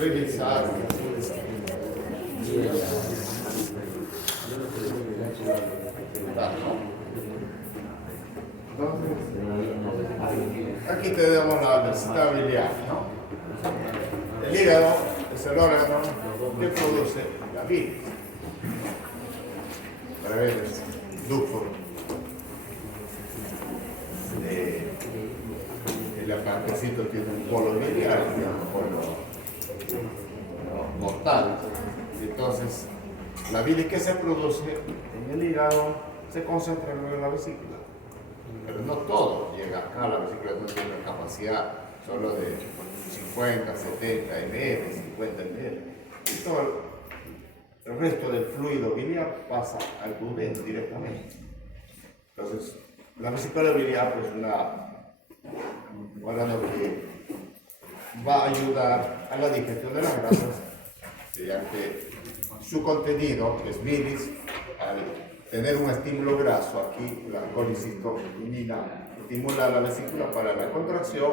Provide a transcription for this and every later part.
revisar. Entonces, aquí tenemos la densidad biliar, ¿no? El hígado es el órgano que produce la bilis a través del ducto. El apantecito tiene un polo biliar y un polo mortal. Entonces, la bilis que se produce en el hígado se concentra en la vesícula. Pero no todo llega acá, la vesícula no tiene una capacidad solo de 50, 70 ml, 50 ml. Y todo el resto del fluido biliar pasa al duodeno directamente. Entonces, la vesícula biliar es un órgano que va a ayudar a la digestión de las grasas, ya que su contenido, que es bilis, al tener un estímulo graso aquí, la colicistoquinina estimula la vesícula para la contracción,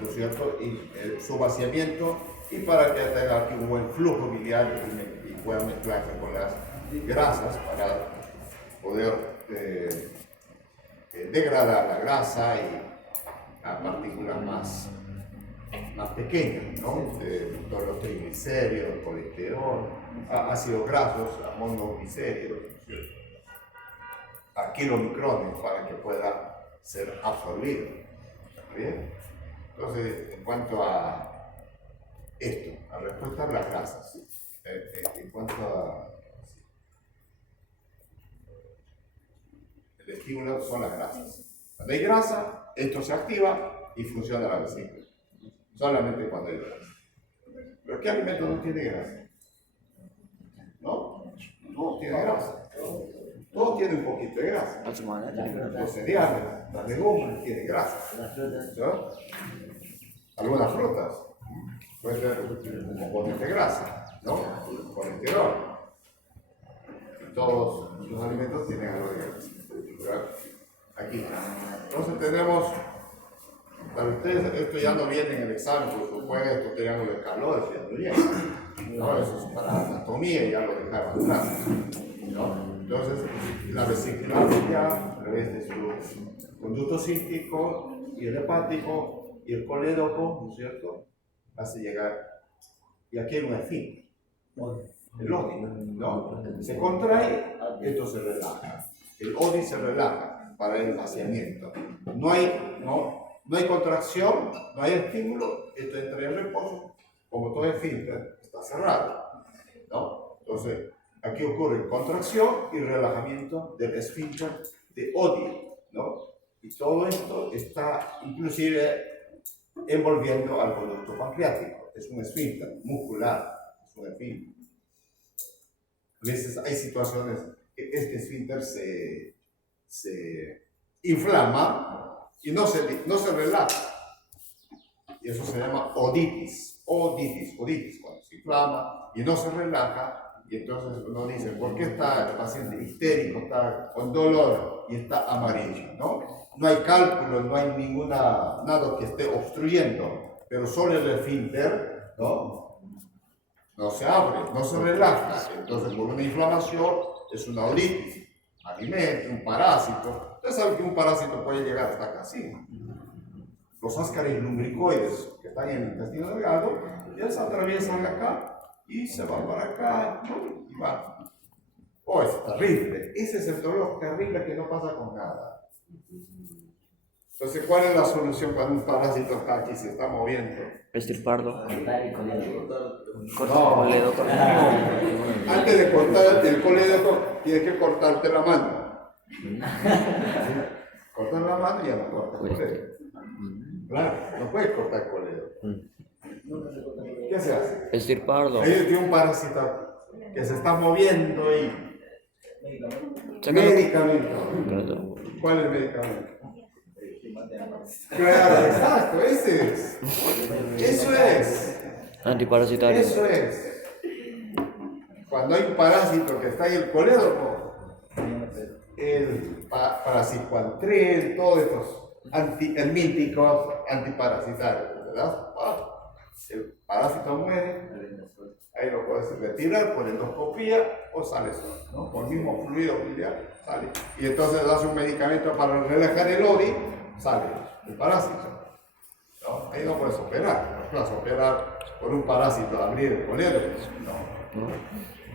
¿no es cierto? Y su vaciamiento, y para que tenga aquí un buen flujo biliar y pueda mezclarse con las grasas para poder degradar la grasa y a partículas más pequeñas, ¿no? Todos los triglicéridos, colesterol, ácidos grasos, monoglicéridos, a kilomicrones para que pueda ser absorbido. ¿Bien? Entonces, en cuanto a esto, a respuesta a las grasas, en cuanto a el estímulo son las grasas. Cuando hay grasa, esto se activa y funciona la vesícula. Solamente cuando hay grasa. ¿Pero qué alimento no tiene grasa? ¿No? Todo tiene grasa. Todo tiene un poquito de grasa. Los cereales, las legumbres tienen grasa. ¿No? Algunas frutas pueden tener un componente de grasa, ¿no? Colesterol. Todos los alimentos tienen algo de grasa. Aquí. Entonces tenemos, para ustedes, esto ya no viene en el examen, por supuesto, triángulo de calor, ¿no? Eso es para anatomía y ya lo dejaron atrás, ¿no? Entonces, la vesícula biliar, a través de su conducto cístico y el hepático y el colédoco, ¿no es cierto?, hace llegar, y aquí hay un esfínter, el ODI, ¿no? Se contrae, esto se relaja. El ODI se relaja para el vaciamiento. No hay contracción, no hay estímulo, esto entra en reposo, como todo esfínter está cerrado, ¿no? Entonces, aquí ocurre contracción y relajamiento del esfínter de ODI, ¿no? Y todo esto está inclusive envolviendo al conducto pancreático. Es un esfínter muscular, es un esfínter. A veces hay situaciones que este esfínter se inflama y no se relaja. Y eso se llama oditis, cuando se inflama y no se relaja. Y entonces uno dice, ¿por qué está el paciente histérico, está con dolor y está amarillo? No hay cálculo, no hay nada que esté obstruyendo, pero solo el esfínter, no se abre, no se relaja. Entonces, por una inflamación, es una oditis, alimento, un parásito. Ustedes saben que un parásito puede llegar hasta acá, sí. Los ascaris lumbricoides que están en el intestino delgado, ya se atraviesan acá y se van para acá y van. Oh, es terrible. Ese es el dolor terrible que no pasa con nada. Entonces, ¿cuál es la solución cuando un parásito está aquí, se está moviendo? Extirparlo. No. Antes de cortar el colédoco, tienes que cortarte la mano. Cortar la mano y ya no cortas el colédoco. Claro, no puedes cortar el colédoco. ¿Qué se hace? Extirparlo. Ahí tiene un parásito que se está moviendo y... Medicamento. ¿Cuál es el medicamento? Claro, exacto, ese es. Eso es. Antiparasitario. Eso es. Cuando hay un parásito que está en el colédoco, el paracicuantril, todos estos helmínticos antiparasitarios, ¿verdad? el parásito muere, ahí lo puedes retirar por endoscopía o sale solo, ¿no? Con el mismo fluido biliar sale. Y entonces das un medicamento para relajar el ORI, sale el parásito, ¿no? Ahí no puedes operar, no puedes operar por un parásito, abrir el coledro, no,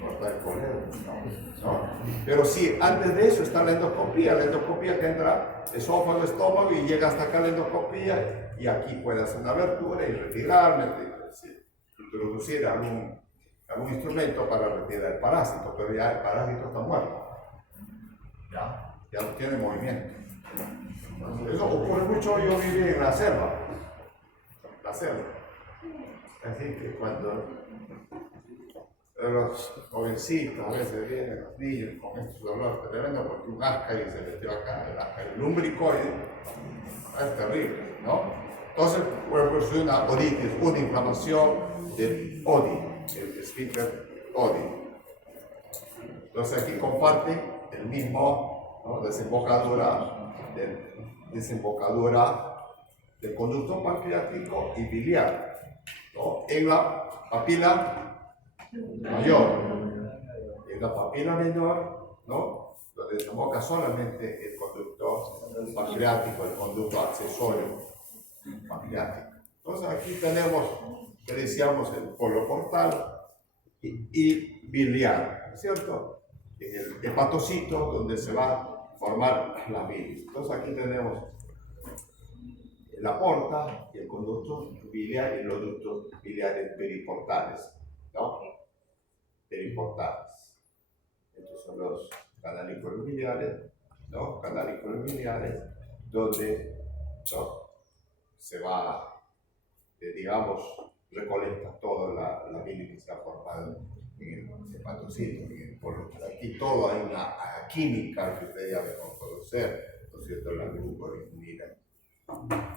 cortar el coledro, no. Pero sí, antes de eso está la endoscopía que entra esófago, estómago y llega hasta acá la endoscopía y aquí puede hacer una abertura y retirar, introducir algún instrumento para retirar el parásito, pero ya el parásito está muerto, ya no tiene movimiento. Entonces, eso ocurre mucho. Yo viví en la selva, así que cuando los jovencitos a veces vienen los niños con estos dolores tremendos porque un ascaris se metió acá, el ascaris lumbricoide, es terrible, ¿no? Entonces puede producir una oditis, una inflamación del ODI, el esfínter ODI. Entonces aquí comparte el mismo, ¿no? desembocadura del conducto pancreático y biliar, ¿no? En la papila mayor, en la papila menor, ¿no? Donde desemboca solamente el conducto pancreático, el conducto accesorio pancreático. Entonces aquí tenemos, que decíamos, el polo portal y biliar, ¿cierto? En el hepatocito donde se va a formar la bilis. Entonces aquí tenemos la porta y el conducto biliar y los ductos biliares periportales, ¿no? Periportales. Estos son los canalículos biliares, ¿no? Canalículos biliares, donde, ¿no? se va, digamos, recolecta toda la bilis que está formada en el hepatocito, en el polo. Aquí todo hay una química que usted ya debe conocer, ¿no es cierto? La glucosamina,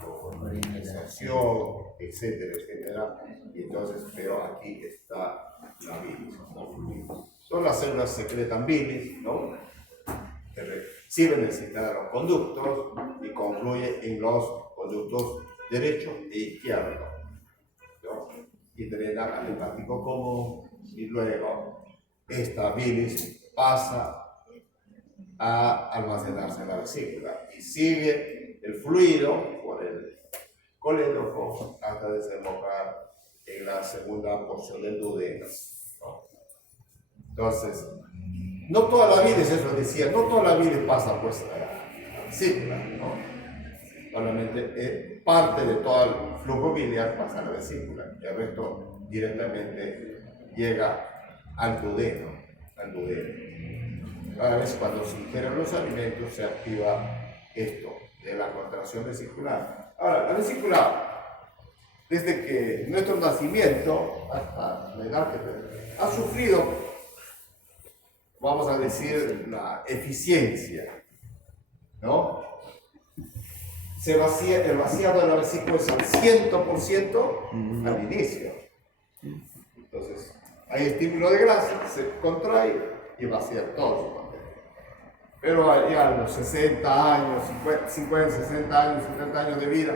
organización, etcétera, etcétera. Y entonces, pero aquí está la bilis, ¿no? Todas las células secretan bilis, ¿no? Que reciben el sistema de los conductos y confluye en los conductos derecho e izquierdo, ¿no? Y drena al hepático común y luego esta bilis pasa a almacenarse en la vesícula y sigue el fluido por el colédoco hasta desembocar en la segunda porción del duodeno, ¿no? Entonces, no toda la bilis, eso decía, no toda la bilis pasa pues a la vesícula, ¿no? Solamente parte de todo el flujo biliar pasa a la vesícula, y el resto directamente llega al duodeno, Cada vez cuando se ingieren los alimentos se activa esto de la contracción vesicular. Ahora, la vesícula, desde que nuestro nacimiento hasta la edad que tenemos, ha sufrido, vamos a decir, la eficiencia, ¿no? El vaciado de la vesícula es al 100% al inicio. Entonces, hay estímulo de grasa, se contrae y vacía todo su contenido. Pero ya a los 60 años, 50, 60 años, 70 años de vida,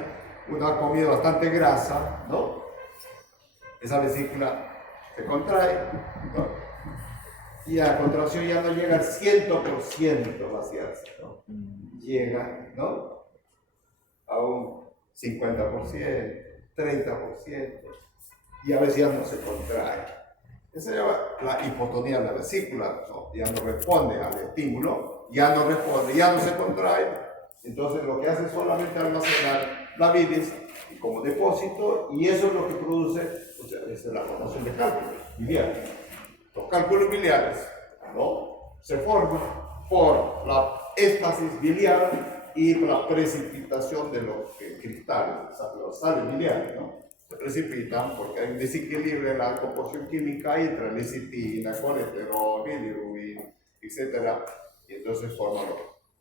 uno ha comido bastante grasa, ¿no? Esa vesícula se contrae, ¿no? Y la contracción ya no llega al 100% vaciarse, ¿no? Llega, ¿no? A un 50%, 30%, y a veces ya no se contrae. Esa es la hipotonía de la vesícula, ¿no? Ya no responde al estímulo, ya no responde, ya no se contrae, entonces lo que hace es solamente almacenar la bilis como depósito, y eso es lo que produce, o sea, es la formación de cálculos biliares. Los cálculos biliares, ¿no? Se forman por la éstasis biliar y la precipitación de los cristales, los sales biliares, ¿no? Se precipitan porque hay un desequilibrio en la composición química entre lecitina, colesterol, bilirrubina, etc. Y entonces forman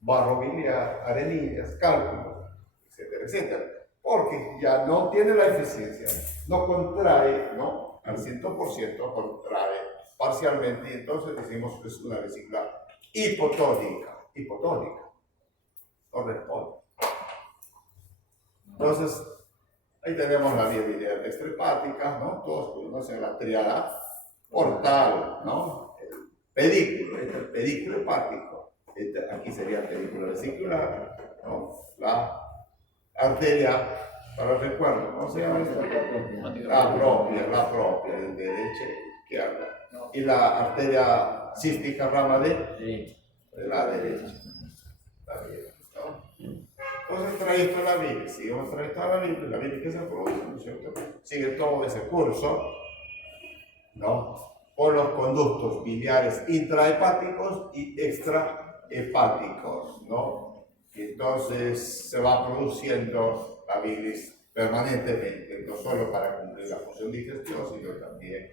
barro biliar, arenillas, cálculos, etcétera, etcétera. Porque ya no tiene la eficiencia, no contrae, ¿no? Al 100%, contrae parcialmente, y entonces decimos que es una vesícula hipotónica. No responde. Entonces, Ahí tenemos la vía biliar extrahepática, ¿no? Todos conocen la triada portal, ¿no? El pedículo, este es el pedículo hepático, aquí sería el pedículo vesicular, ¿no? La arteria, para el recuerdo, ¿cómo se llama esto? La propia, de derecha e izquierda. Y la arteria cística rama de la derecha. Entonces trayecto la bilis, sigamos trayecto la bilis que se produce, ¿no es cierto? Sigue todo ese curso, ¿no? Por los conductos biliares intrahepáticos y extrahepáticos, ¿no? Y entonces se va produciendo la bilis permanentemente, no solo para cumplir la función digestión, sino también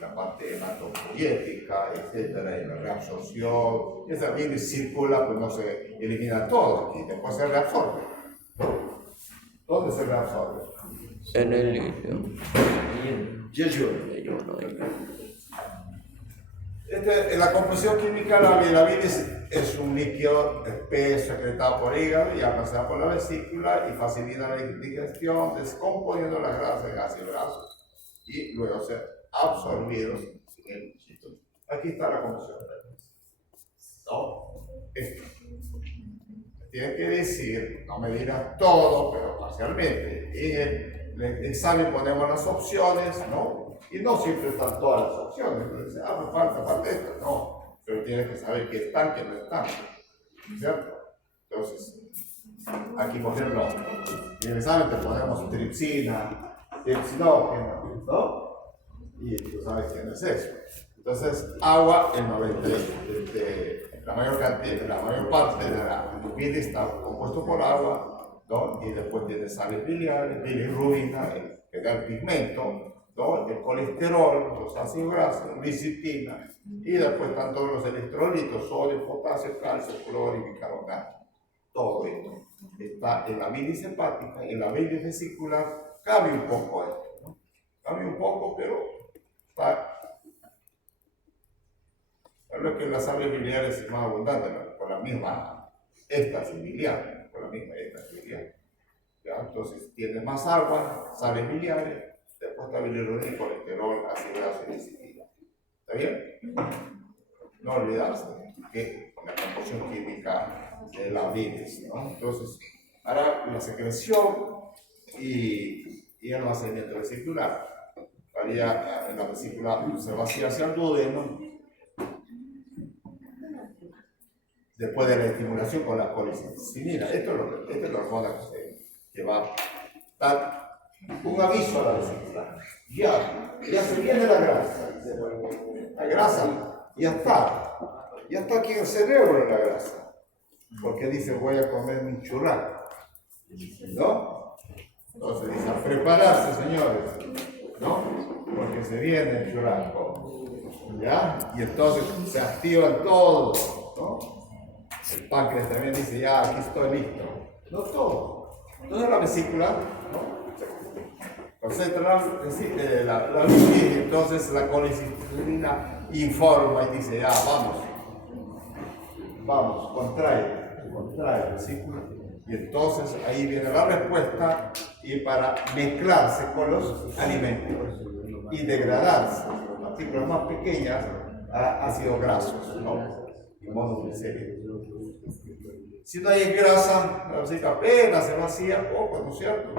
la parte hematopoyética, etcétera, y la reabsorción. Esa bilis circula, pues no se elimina todo aquí, después se reabsorbe. ¿Dónde se reabsorbe? En el líquido. Yeyuno. La composición química de la bilis es un líquido espeso secretado por el hígado y almacenado por la vesícula y facilita la digestión, descomponiendo las grasas, gases y brazos, y luego ser absorbidos en el sitio. Aquí está la composición. No, esto. Tiene que decir, no me dirás todo, pero parcialmente. En el examen ponemos las opciones, ¿no? Y no siempre están todas las opciones. Entonces, me falta esto, no. Pero tienes que saber qué están, qué no están. ¿Cierto? Entonces, aquí, por ejemplo, en el examen te ponemos tripsina, tripsinógeno, ¿no? Y tú sabes quién es eso. Entonces, agua, el 90%, la mayor parte de la bilis está compuesto por agua, ¿no? Y después tiene sales biliares, bilirrubina, que da el pigmento, ¿no? El colesterol, los ácidos grasos, licitina, y después están todos los electrolitos, sodio, potasio, calcio, cloro y bicarbonato. Todo esto está en la bilis hepática, en la bilis vesicular, cabe un poco esto, ¿no? Cabe un poco, pero está. Lo que las sales biliares es más abundante por la misma éstasis biliar, ¿ya? Entonces tiene más agua, sales biliares, después está bilirrubina, colesterol, ácido graso y licitina. ¿Está bien? No olvidarse que la composición química de la bilis, ¿no? Entonces, ahora la secreción y el almacenamiento vesicular. En la vesícula se vacía hacia el duodeno. Después de la estimulación con la colicitinina. Esto es la hormona que va a dar un aviso a la vesícula. Ya se viene la grasa. La grasa ya está aquí en el cerebro la grasa. Porque dice voy a comer un churrasco, ¿no? Entonces dice a prepararse, señores, ¿no? Porque se viene el churrasco, ¿ya? Y entonces se activan todos, ¿no? El páncreas también dice, ya, aquí estoy listo. No todo. Entonces la vesícula, ¿no? Concentra la bilis, entonces la colicitina informa y dice, ya, vamos, contrae la vesícula. Y entonces ahí viene la respuesta y para mezclarse con los alimentos y degradarse las partículas más pequeñas a ácidos grasos, ¿no? Y monoglicéridos. Si no hay grasa, la vesícula apenas se vacía poco, ¿no es cierto?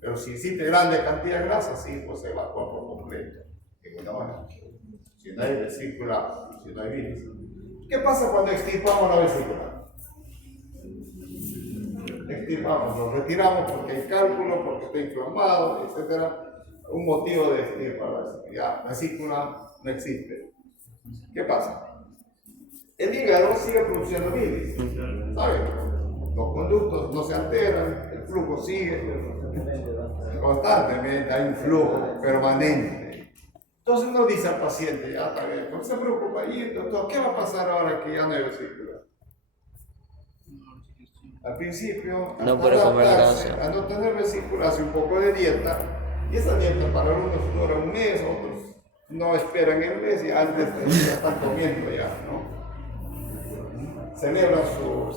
Pero si existe grande cantidad de grasa, sí, pues se evacúa por completo. Si no hay vesícula, si no hay bilis. ¿Qué pasa cuando extirpamos la vesícula? Extirpamos, lo retiramos porque hay cálculo, porque está inflamado, etc. Un motivo de extirpar la vesícula. Ya, la vesícula no existe. ¿Qué pasa? El hígado sigue produciendo bilis, ¿saben? Los conductos no se alteran, el flujo sigue constantemente, hay un flujo permanente. Entonces uno dice al paciente, ya está bien, no se preocupa, y doctor, ¿qué va a pasar ahora que ya no hay vesícula? Al principio, no puede comer grasa. A no tener vesícula, hace un poco de dieta, y esa dieta para unos dura un mes, otros no esperan el mes y antes ya están comiendo ya, ¿no? Celebran su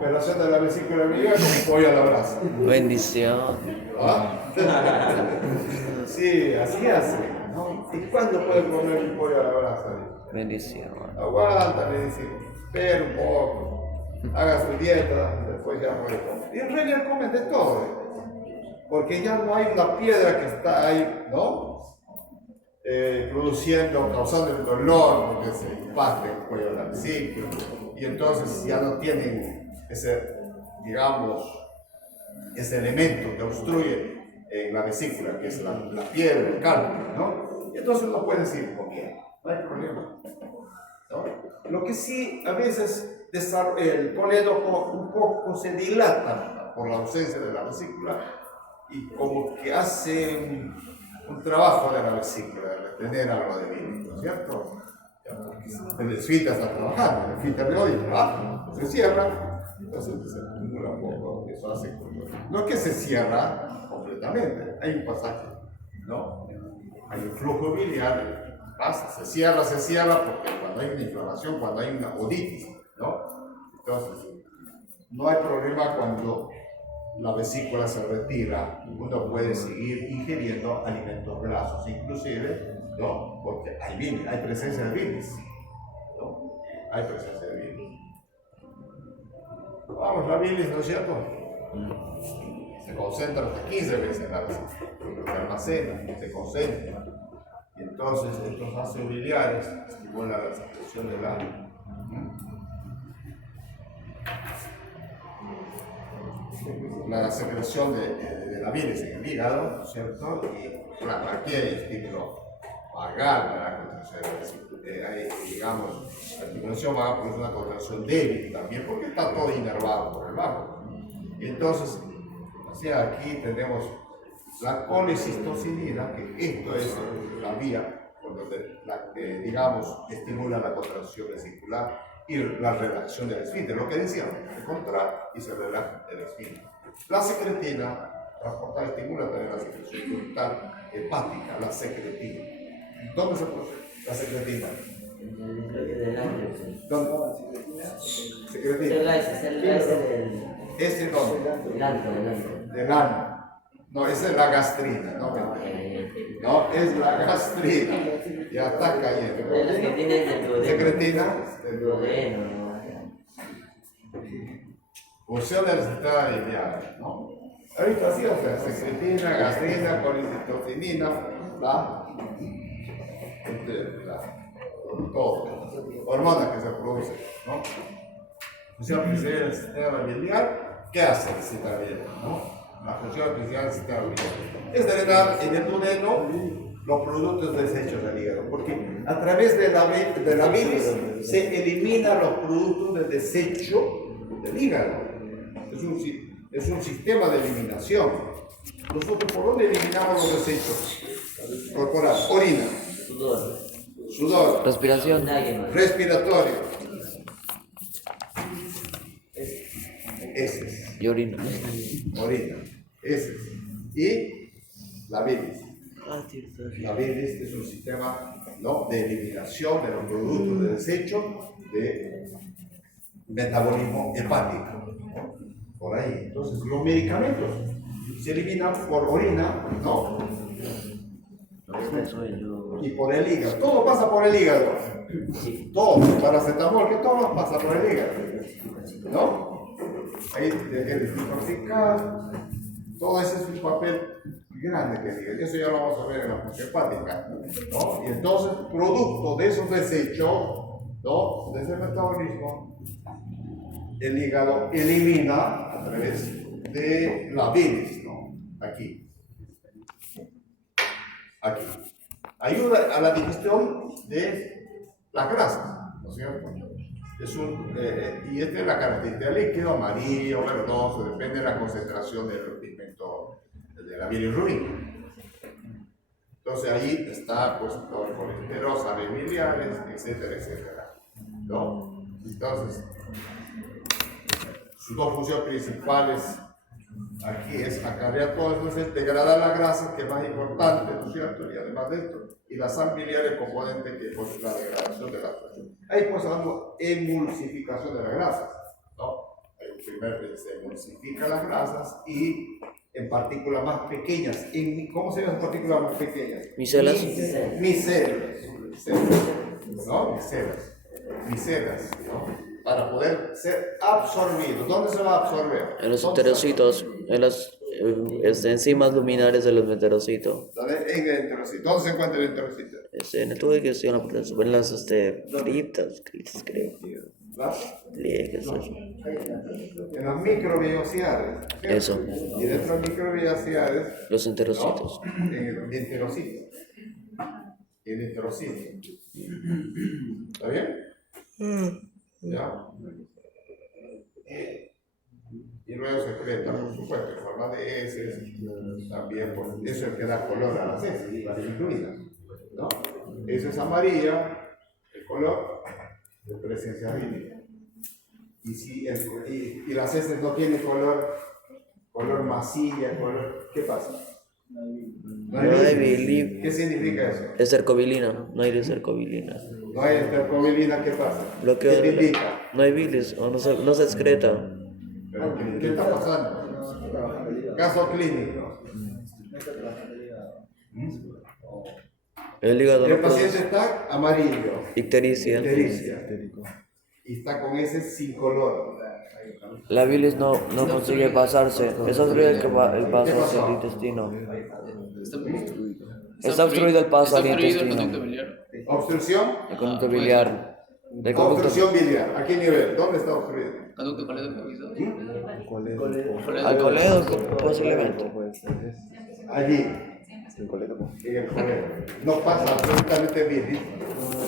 operación de la vesícula biliar como pollo a la brasa. Bendición. ¿Ah? Sí, así hace, ¿no? ¿Y cuándo puede comer el pollo a la brasa? Bendición. Aguanta, le dice, espera un poco, haga su dieta, después ya puede comer. Y en realidad comen de todo, porque ya no hay una piedra que está ahí, ¿no? Produciendo, causando el dolor, porque se impacta el cuello de la vesícula, y entonces ya no tienen ese, digamos, ese elemento que obstruye en la vesícula, que es la piedra, el cálculo, ¿no? Y entonces no pueden seguir comiendo, no hay problema, ¿no? Lo que sí, a veces el colédoco un poco se dilata por la ausencia de la vesícula y como que hace un trabajo de la vesícula, de retener algo de bilis, ¿no es cierto? El esfínter está trabajando, el esfínter de hoy se cierra, entonces se acumula un poco, eso hace no es que se cierra completamente, hay un pasaje, ¿no? Hay un flujo biliar, pasa, se cierra porque cuando hay una inflamación, cuando hay una oditis, ¿no? Entonces, no hay problema cuando la vesícula se retira, uno puede seguir ingiriendo alimentos grasos, inclusive, ¿no? Porque hay bilis, hay presencia de bilis, ¿no? Hay presencia de bilis. Vamos, la bilis, ¿no es cierto? Se concentra hasta 15 veces en la vesícula, se almacena, se concentra. Y entonces estos ácidos biliares estimulan la secreción de la secreción de la bilis en el hígado, ¿no es cierto? Y aquí hay estímulo vagal para la contracción de la vesícula. Hay, digamos, la estimulación vagal es una contracción débil también, porque está todo inervado por el bajo. Y entonces, o sea, aquí tenemos la colecistocinina, que esto es la vía por donde, digamos, estimula la contracción vesicular y la relajación del esfínter, lo que decíamos, se contrae y se relaja el esfínter. La secretina transporta, estimula también la secreción ductal hepática, la secretina. ¿Dónde se produce la secretina? ¿Dónde? Secretina. ¿Ese dónde? Del ano. No, esa es la gastrina, no, no, es la gastrina. Ya está cayendo. Secretina del duodeno. Función del sistema biliar, ¿no? Ahorita así, o sea, secretina, gastrina, colicistocinina, todo, hormonas que se producen, ¿no? Función principal del sistema biliar, ¿qué hace el sistema biliar, no? La función principal del sistema biliar es drenar en el duodeno los productos desechos del hígado, porque a través de la bilis se eliminan los productos de desecho del hígado. Es un sistema de eliminación. Nosotros, ¿por dónde eliminamos los desechos corporales? Orina, sudor, Respiración. respiratorio, heces, Y orina. orina, heces y la bilis. La bilis es un sistema, ¿no?, de eliminación de los productos de desecho de metabolismo hepático, ¿no? Por ahí. Entonces, los medicamentos se eliminan por orina, ¿no? Y por el hígado. Todo pasa por el hígado. Todo. Paracetamol, que todo pasa por el hígado, ¿no? Ahí hay que desintoxicar. Todo ese es un papel grande que diga. Eso ya lo vamos a ver en la función hepática, ¿no? Y entonces, producto de esos desechos, ¿no?, de ese metabolismo, el hígado elimina a través de la bilis, ¿no? Aquí. Ayuda a la digestión de las grasas, ¿no es cierto? Y esta es la característica del líquido amarillo, verdoso, depende de la concentración del pigmento de la bilirrubina. Entonces ahí está pues todo el colesterol, sales biliares, etcétera, etcétera, ¿no? Entonces, sus dos funciones principales aquí es acarrear todo, entonces degradar la grasa, que es más importante, ¿no es cierto? Y además de esto, y la sal biliar es el componente que pues la degradación de la grasa. Ahí pues hablando emulsificación de la grasa, ¿no? Hay un primero se emulsifica las grasas y en partículas más pequeñas. ¿Cómo se llaman las partículas más pequeñas? Micelas. Micelas, ¿no? Micelas, ¿no? Para poder ser absorbido. ¿Dónde se va a absorber? En los enterocitos, en las enzimas luminares de los enterocitos. ¿Dónde? En el enterocito. ¿Dónde se encuentra el enterocito? En el tubo de digestión, en las criptas, creo. ¿Las? ¿Qué es eso? En las microbiociades. Eso. Y dentro de las microbiociades, Los enterocitos. ¿no? En el enterocito. El enterocito. ¿Está bien? ¿Ya? Y luego se excreta, por supuesto, en forma de heces, también, pues, eso es el que da color a las heces, las incluidas, ¿no? Eso es amarilla, el color de presencia bíblica. Y si y las heces no tienen color masilla, ¿qué pasa? No hay bilis. ¿Qué significa eso? Estercobilina, no hay estercobilina. No hay estercobilina, ¿qué pasa? Bloqueo ¿Qué te indica? no hay bilis, o no se excreta. ¿Pero qué está pasando? Caso clínico. El hígado El no paciente produce está amarillo. ictericia. Y está con ese sin color. La bilis no consigue pasarse. Es obstruido el paso hacia el intestino. Está obstruido el paso al intestino. ¿Obstrucción? El conducto biliar. El conducto Obstrucción biliar. ¿A qué nivel? ¿Dónde está obstruido? Conducto al coledo, posiblemente. Allí. En el coledo. No pasa absolutamente bilis.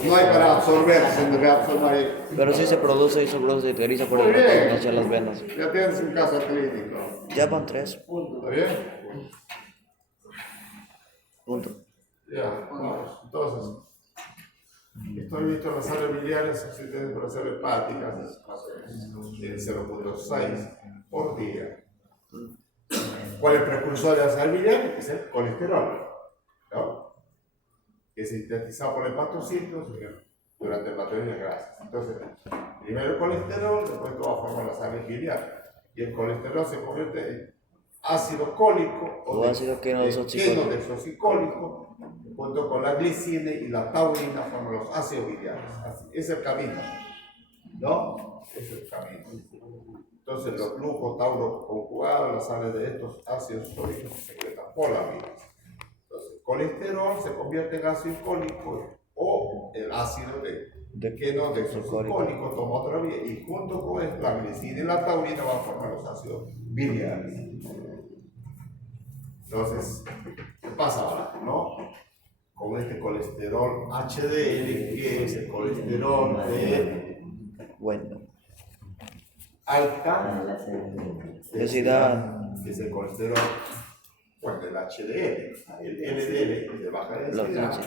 No hay para absorber, se reabsorbe. Pero sí se produce y se produce ictericia por el Muy bien. retorno hacia las venas. Ya tienes un caso clínico. Ya van 3. ¿Está bien? Punto. Ya, vamos. Entonces, estoy visto en las sales biliares existentes por las sales hepáticas, más o menos, de 0.6 por día. ¿Cuál es el precursor de la sal biliar? Es el colesterol, ¿no? Que es sintetizado por hepatocitos durante el metabolismo de grasas. Entonces, primero el colesterol, después todo forma la sal biliar. Y el colesterol se convierte en ácido cólico O ácido quenodesoxicólico, junto con la glicina y la taurina forman los ácidos biliares. Así, es el camino, ¿no? Es el camino. Entonces los glucos tauro conjugados, las sales de estos ácidos cólicos se secretan por la bilis. Entonces el colesterol se convierte en ácido cólico o el ácido de quenodesoxicólico toma otra vía y junto con esto, la glicina y la taurina van a formar los ácidos biliares. Entonces, ¿qué pasa ahora? ¿No? Con este colesterol HDL, que es el colesterol de alta densidad, que es el colesterol, bueno, el HDL, el LDL, de baja densidad,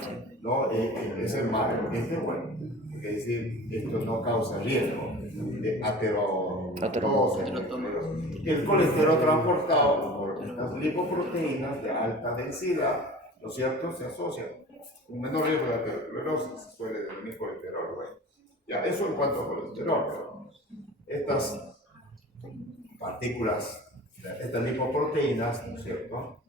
¿no? Es el malo, este es bueno. Es decir, esto no causa riesgo de aterosclerosis. El colesterol transportado por estas lipoproteínas de alta densidad, ¿no es cierto?, se asocia un menor riesgo de aterosclerosis, se suele definir colesterol. Bueno, ya, eso en cuanto a colesterol, pero estas partículas, estas lipoproteínas, ¿no es cierto?,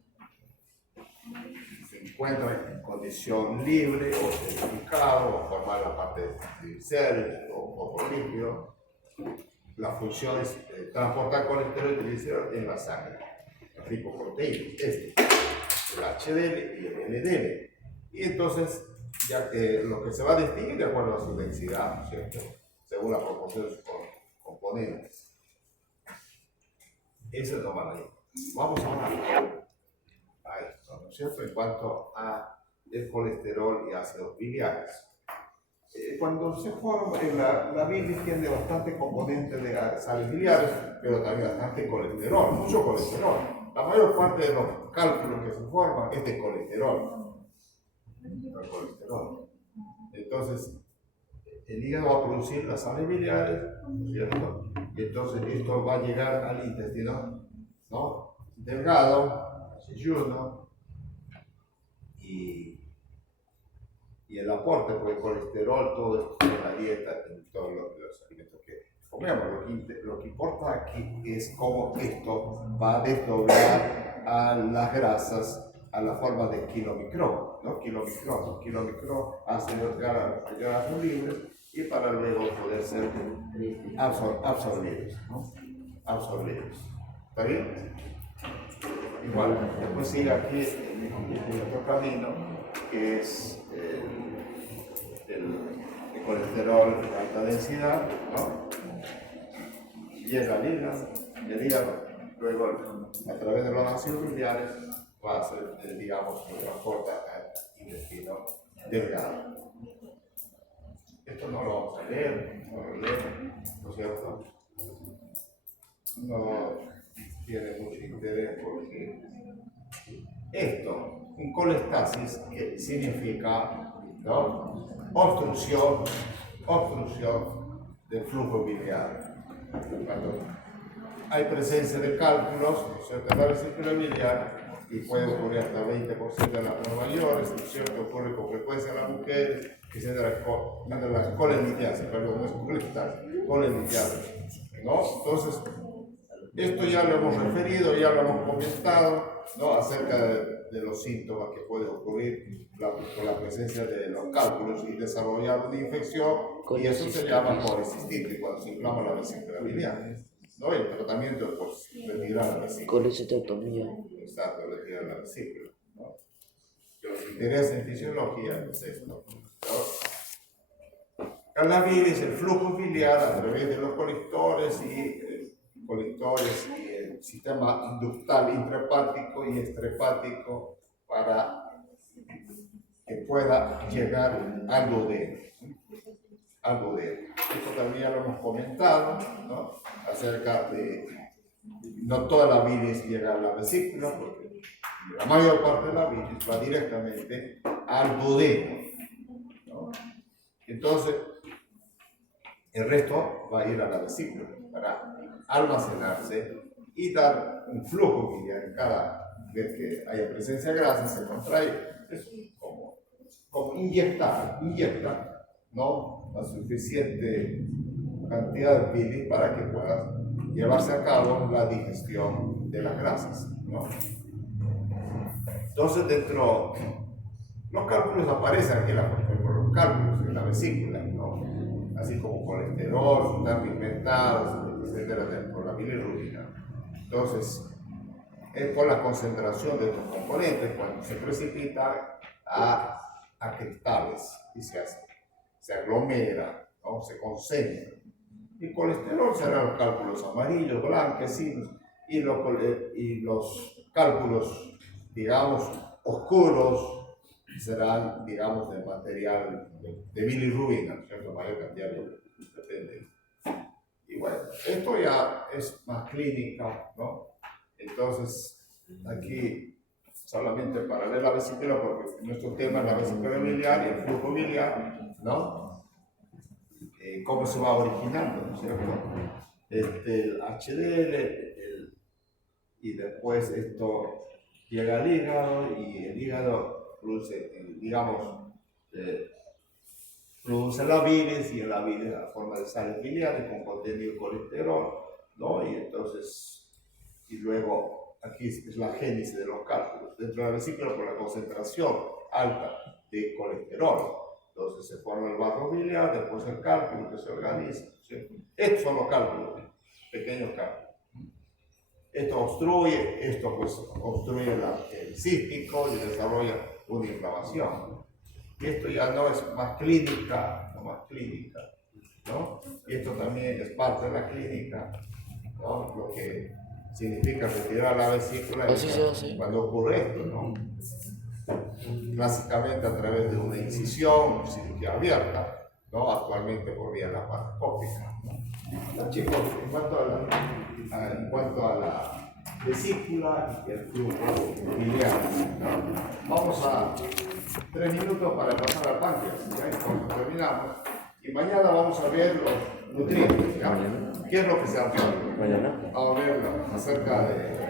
se encuentran en condición libre o certificado o formar la parte de triglicéridos o líquido. La función es transportar colesterol y triglicéridos en la sangre. Las lipoproteínas, el HDL y el LDL. Y entonces, ya que lo que se va a distinguir de acuerdo a su densidad, ¿no es cierto?, según la proporción de sus componentes. Eso es lo malo. Vamos a esto, ¿no es cierto?, en cuanto a el colesterol y ácidos biliares. Cuando se forma, la bilis tiene bastante componentes de sales biliares, pero también bastante colesterol, mucho colesterol. La mayor parte de los cálculos que se forman es de colesterol. Entonces, el hígado va a producir las sales biliares, ¿no es cierto? Y entonces esto va a llegar al intestino, ¿no?, delgado, yeyuno, y el aporte, porque el colesterol, todo esto en la dieta, en todos los alimentos que Comemos. Lo que importa aquí es cómo esto va a desdoblar a las grasas a la forma de kilomicrón, ¿no? Kilomicrón hace llegar a grasas libres y para luego poder ser absorbidos, ¿no? Absorbidos. ¿Está bien? Igual, después sigue aquí el otro camino, que es el colesterol de alta densidad, ¿no? Llega al hígado, el hígado luego a través de los ácidos biliares va a ser, digamos, que transporta al intestino delgado. Esto no lo vamos a leer, ¿no es cierto? No tiene mucho interés porque esto, un colestasis, que significa, ¿no? obstrucción del flujo biliar. Cuando hay presencia de cálculos, ¿no es cierto?, en la vesícula biliar, y puede ocurrir hasta 20% de las mayores, ¿no es cierto?, ocurre con frecuencia en las mujeres, que se llama las colemitiasis, perdón, no es colestasis, colemitiasis, ¿no? Entonces, esto ya lo hemos referido, ya lo hemos comentado, ¿no?, acerca de los síntomas que pueden ocurrir con la presencia de los cálculos y desarrollar una infección, y eso se llama colecistitis, cuando se inflama la vesícula biliar, ¿no? El tratamiento es pues, retirar la vesícula. Colecistectomía. Exacto, retirar la vesícula, ¿no? Que nos interesa en fisiología es esto, ¿no? La bilis, el flujo biliar a través de los colectores y el sistema inductal intrahepático y extrahepático para que pueda llegar al duodeno. Esto también lo hemos comentado, ¿no?, acerca de no toda la bilis llega a la vesícula, porque la mayor parte de la bilis va directamente al duodeno, ¿no? Entonces, el resto va a ir a la vesícula para almacenarse y dar un flujo biliar cada vez que haya presencia de grasa, se contrae. Es como inyecta, ¿no?, la suficiente cantidad de bilis para que pueda llevarse a cabo la digestión de las grasas, ¿no? Entonces, los cálculos aparecen aquí, los cálculos en la vesícula, ¿no?, así como colesterol, están pigmentados, etcétera, por la bilirrubina. Entonces, es por la concentración de estos componentes cuando se precipita a cristales y se aglomera, ¿no?, se concentra. Y colesterol serán los cálculos amarillos, blanquecinos, y los cálculos, digamos, oscuros serán, digamos, de material de bilirrubina, ¿cierto?, mayor cantidad depende. Y bueno, esto ya es más clínica, ¿no? Entonces, aquí solamente para ver la vesícula, porque nuestro tema es la vesícula biliar y el flujo biliar, ¿no? Cómo se va originando, ¿no es cierto? El HDL, y después esto llega al hígado, y el hígado produce, digamos, produce la bilis, y en la bilis la forma de sales biliares con contenido de colesterol, ¿no? Y entonces, y luego aquí es la génesis de los cálculos. Dentro de la vesícula, por la concentración alta de colesterol, entonces se forma el barro biliar, después el cálculo que se organiza, ¿sí? Estos son los cálculos, pequeños cálculos. Esto pues obstruye el cístico y desarrolla una inflamación. Y esto ya no es más clínica, ¿no? Y esto también es parte de la clínica, ¿no? Lo que significa retirar la vesícula cuando ocurre esto, ¿no? Clásicamente a través de una incisión, cirugía abierta, ¿no? Actualmente por vía laparoscópica, ¿no? Chicos, en cuanto a la vesícula y el flujo biliar, ¿no? Vamos a 3 minutos para pasar al páncreas, ¿ya? Cuando terminamos, y mañana vamos a ver los nutrientes, ¿ya? ¿Qué es lo que se habla? Vamos a ver acerca de